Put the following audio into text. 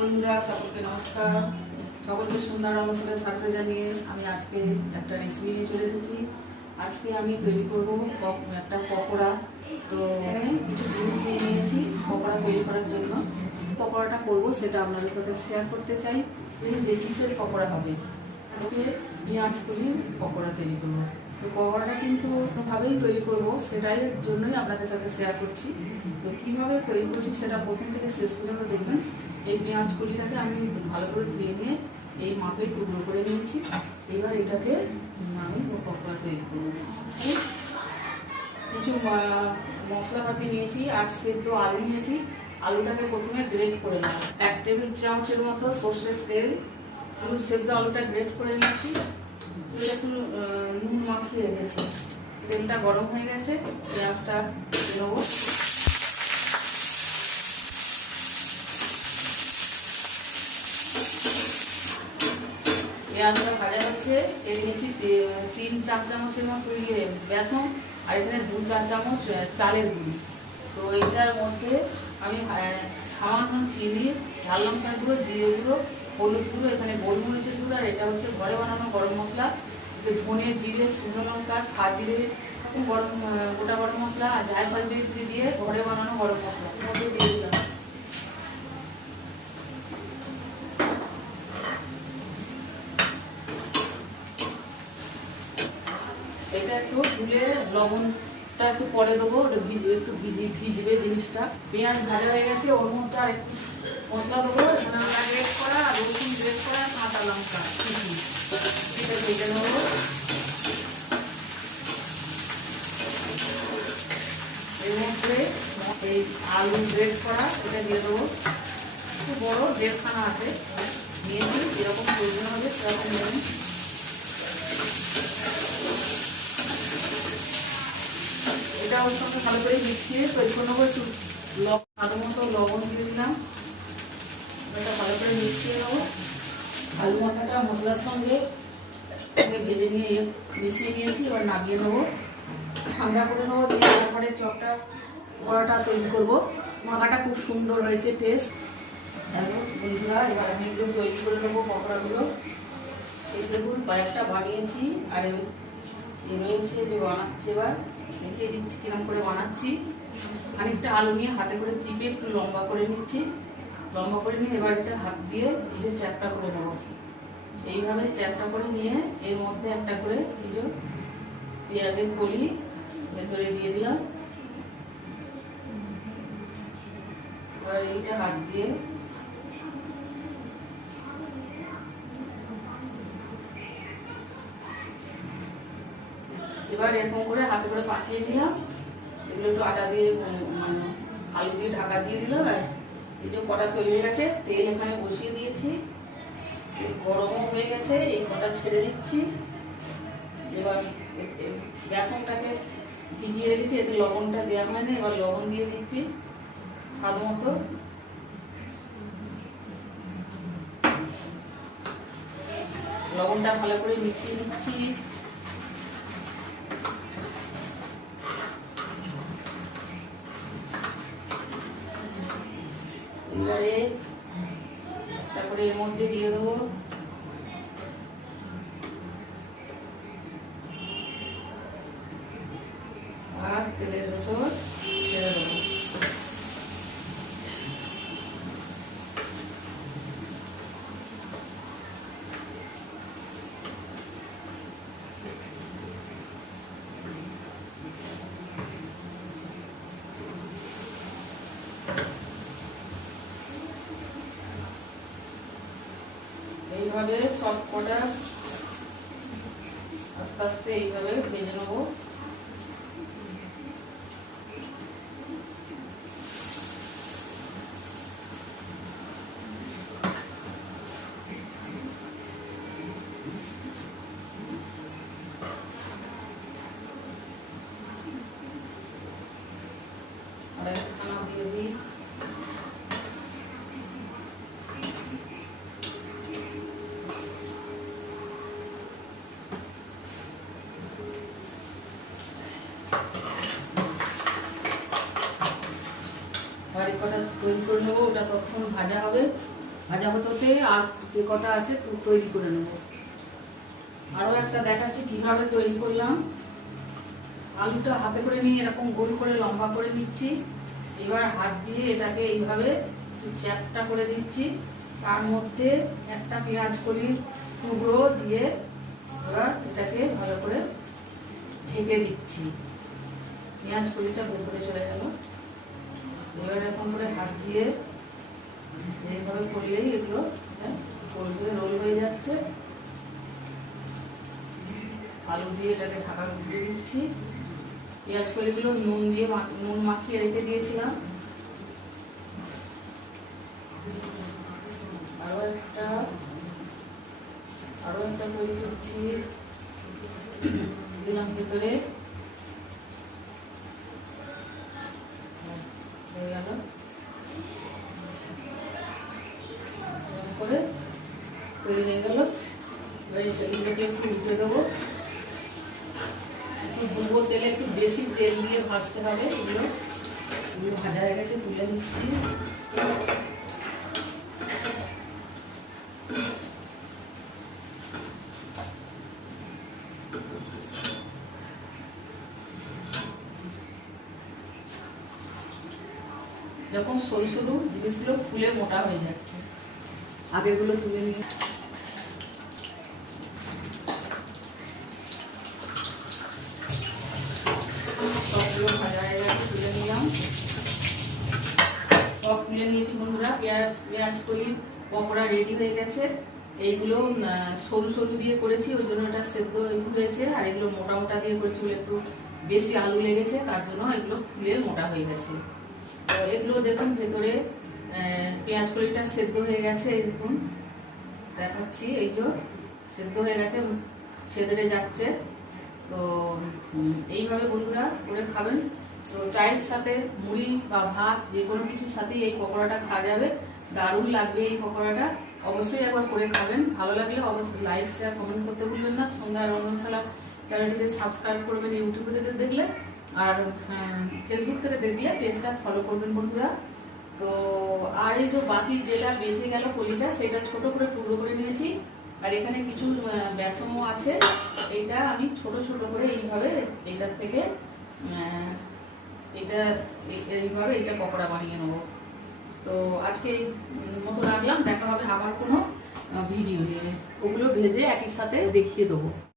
বন্ধুরা সকলকে নমস্কার। সকলকে সুন্দর রান্নাশালায় স্বাগত জানিয়ে আমি আজকে একটা রেসিপি নিয়ে চলে এসেছি। আজকে আমি তৈরি করব একটা পকোড়া। তো এখানে কিছু জিনিস নিয়ে নিয়েছি পকোড়া তৈরি করার জন্য। পকোড়াটা করব সেটা আপনাদের সাথে শেয়ার করতে চাই। যে কিসের পকোড়া হবে, আজকে পেঁয়াজ কলি পকোড়া তৈরি করবো। তো পকোড়াটা কিন্তু কোনোভাবেই তৈরি করব, সেটাই জন্যই আপনাদের সাথে শেয়ার করছি। তো কীভাবে তৈরি করছি সেটা প্রথম থেকে শেষ পর্যন্ত দেখবেন। এই পেঁয়াজ কলিটাকে আমি ভালো করে ধুয়ে নিয়ে এই মাপে টুকরো করে নিয়েছি। এবার এটাকে আমি পকোড়া তৈরি করব। কিছু মশলাপাতি নিয়েছি আর সেদ্ধ আলু নিয়েছি। আলুটাকে প্রথমে গ্রেট করে নেব। 1 টেবিল চামচের মতো সর্ষের তেল, সেদ্ধ আলুটা গ্রেট করে নিয়েছি। একটু নুন মাখিয়ে রেখেছি। তেলটা গরম হয়ে গেছে, পেঁয়াজটা নেব। পেঁয়াজটা ভাজা হচ্ছে। এর নিয়েছি 3-4 চামচের মতো বেসন আর এখানে 2-4 চামচ চালের গুঁড়ি। তো এইটার মধ্যে আমি সামান্য চিনি, ঝাল লঙ্কার গুঁড়ো, জিরে গুঁড়ো, হলুদ গুঁড়ো, এখানে গোলমরিচের গুঁড়ো, আর এটা হচ্ছে ঘরে বানানো গরম মশলা, যে ধনে, জিরে, শুকনো লঙ্কা, সাজিরে গোটা গরম মশলা আর জায়ফল দিয়ে ঘরে বানানো গরম মশলা মধ্যে দিয়ে দিলাম। এটা একটু ধুলে লবণটা একটু পরে দেবো, একটু ভিজবে জিনিসটা। পেঁয়াজ ভাজা হয়ে গেছে, ওর মধ্যে আর একটু মশলা দেবো। এখানে আদা গ্রেট করা, রসুন গ্রেট করা, কাঁচা লঙ্কা এটা ভেজে নেবো। এর মধ্যে এই আলু গ্রেট করা এটা দিয়ে দেবো। একটু বড় 1.5 খানা আছে নিয়েছি, যেরকম প্রয়োজন হবে সেরকম নেবেন। এটা ওর সঙ্গে ভালো করে মিশিয়ে তৈরি করে নেবো। একটু স্বাদ মতো লবণ দিয়ে দিলাম। এটা ভালো করে মিশিয়ে নেবো। আলু মাখাটা মশলার সঙ্গে ভেজে নিয়ে মিশিয়ে নিয়েছি। এবার নামিয়ে নেবো, ঠান্ডা করে নেবো, দিয়ে তারপরে চপটা পকোড়াটা তৈরি করবো। মাখাটা খুব সুন্দর হয়েছে, টেস্ট। দেখো বন্ধুরা, এবার আমি এগুলো তৈরি করে নেবো পকোড়াগুলো। এই দেখুন কয়েকটা বানিয়েছি, আর রয়েছে যে বানাচ্ছি। এবার দেখিয়ে দিচ্ছি কিরকম করে বানাচ্ছি। খানিকটা আলু নিয়ে হাতে করে চিপে একটু লম্বা করে নিচ্ছি। লম্বা করে নিয়ে এবার এটা হাত দিয়ে এই যে চ্যাপটা করে নেবো। এইভাবে চ্যাপটা করে নিয়ে এর মধ্যে একটা করে এই যে পেঁয়াজের কলি ভেতরে দিয়ে দিলাম। এবার এইটা হাত দিয়ে এবার এরকম করে হাতে করে পাকিয়ে নিলাম। এগুলো একটু আটা দিয়ে আলু দিয়ে ঢাকা দিয়ে দিলাম। এই যে কটা তৈরি হয়ে গেছে, তেল এখানে বসিয়ে দিয়েছি, গরমও হয়ে গেছে। এই কটা ছেড়ে দিচ্ছি। এবার বেসনটাকে ভিজিয়ে রেখেছি, এতে লবণটা দেওয়া হয়নি, এবার লবণ দিয়ে দিচ্ছি স্বাদ মতো। লবণটা ভালো করে মিশিয়ে নিচ্ছি। এবারে তারপরে এর মধ্যে দিয়ে দেবো আর তেলের ভেতর ছেড়ে দেবো। এইভাবে সব কটা আস্তে আস্তে এইভাবে ভেজে নেবো। আর একটা দিয়ে দিই। আর কটা তৈরি করে নেবো, ওটা তখন ভাজা হবে। ভাজা হতে আর যে কটা আছে তৈরি করে নেব। আরও একটা দেখাচ্ছি কিভাবে তৈরি করলাম। আলুটা হাতে করে নিয়ে এরকম গোল করে লম্বা করে নিচ্ছি। এবার হাত দিয়ে এটাকে এইভাবে চ্যাপটা করে দিচ্ছি। তার মধ্যে একটা পেঁয়াজ কলির টুকরো দিয়ে এবার এটাকে ভালো করে ঢেকে দিচ্ছি। পেঁয়াজ কলিটা ভেতরে চলে গেল। এবার এরকম করে হাত দিয়ে এইভাবে করলেই এগুলো রোল হয়ে যাচ্ছে। আলু দিয়ে এটাকে ঢাকা দিয়ে দিচ্ছি। পেঁয়াজ কলিগুলো নুন মাখিয়ে রেখে দিয়েছিলাম। আরো একটা তৈরি করছি, দিলাম ভেতরে। হয়ে গেল করে তৈরি হয়ে গেল। এবার এগুলোকে একটু উঠে দেবো। একটু ডুবো তেলে, একটু বেশি তেল দিয়ে ভাজতে হবে। এগুলো ভাজা হয়ে গেছে, তুলে নিচ্ছি। যখন সরু সরু জিনিসগুলো ফুলে মোটা হয়ে যাচ্ছে, আগেরগুলো তুলে নিয়ে সবগুলো ভাজা হয়ে গেছে, তুলে নিলাম। সব তুলে নিয়েছি বন্ধুরা। পেঁয়াজ কলির পকোড়া রেডি হয়ে গেছে। এইগুলো সরু সরু দিয়ে করেছি, ওই জন্য এটা সেদ্ধ হয়েছে। আর এগুলো মোটা মোটা দিয়ে করেছি বলে একটু বেশি আলু লেগেছে, তার জন্য এগুলো ফুলে মোটা হয়ে গেছে। এগুলো দেখুন ভেতরে পেঁয়াজ কলিটা সেদ্ধ হয়ে গেছে। এই দেখুন দেখাচ্ছি, এই যে সেদ্ধ হয়ে গেছে, ছেদরে যাচ্ছে। তো এইভাবে বন্ধুরা করে খাবেন। তো চায়ের সাথে মুড়ি বা ভাত যে কোনো কিছুর সাথেই এই পকোড়াটা খাওয়া যাবে। দারুণ লাগবে এই পকোড়াটা। অবশ্যই একবার করে খাবেন। ভালো লাগলে অবশ্যই লাইক শেয়ার কমেন্ট করতে ভুলবেন না। সন্ধ্যা রন্ধনশালা চ্যানেলটিকে সাবস্ক্রাইব করবেন ইউটিউবে থেকে দেখলে, আর ফেসবুক থেকে দেখলে পেজটা ফলো করবেন বন্ধুরা। তো আর এই যে বাকি যেটা বেঁচে গেল কলিটা, সেটা ছোট করে টুকরো করে নিয়েছি। আর এখানে কিছু বেসনও আছে, এইটা আমি ছোট ছোট করে এইভাবে এইটার থেকে এইটা পকোড়া বানিয়ে নেবো। তো আজকে এই মতো রাখলাম। দেখা হবে আবার কোনো ভিডিও নিয়ে, ওগুলো ভেজে একই সাথে দেখিয়ে দেবো।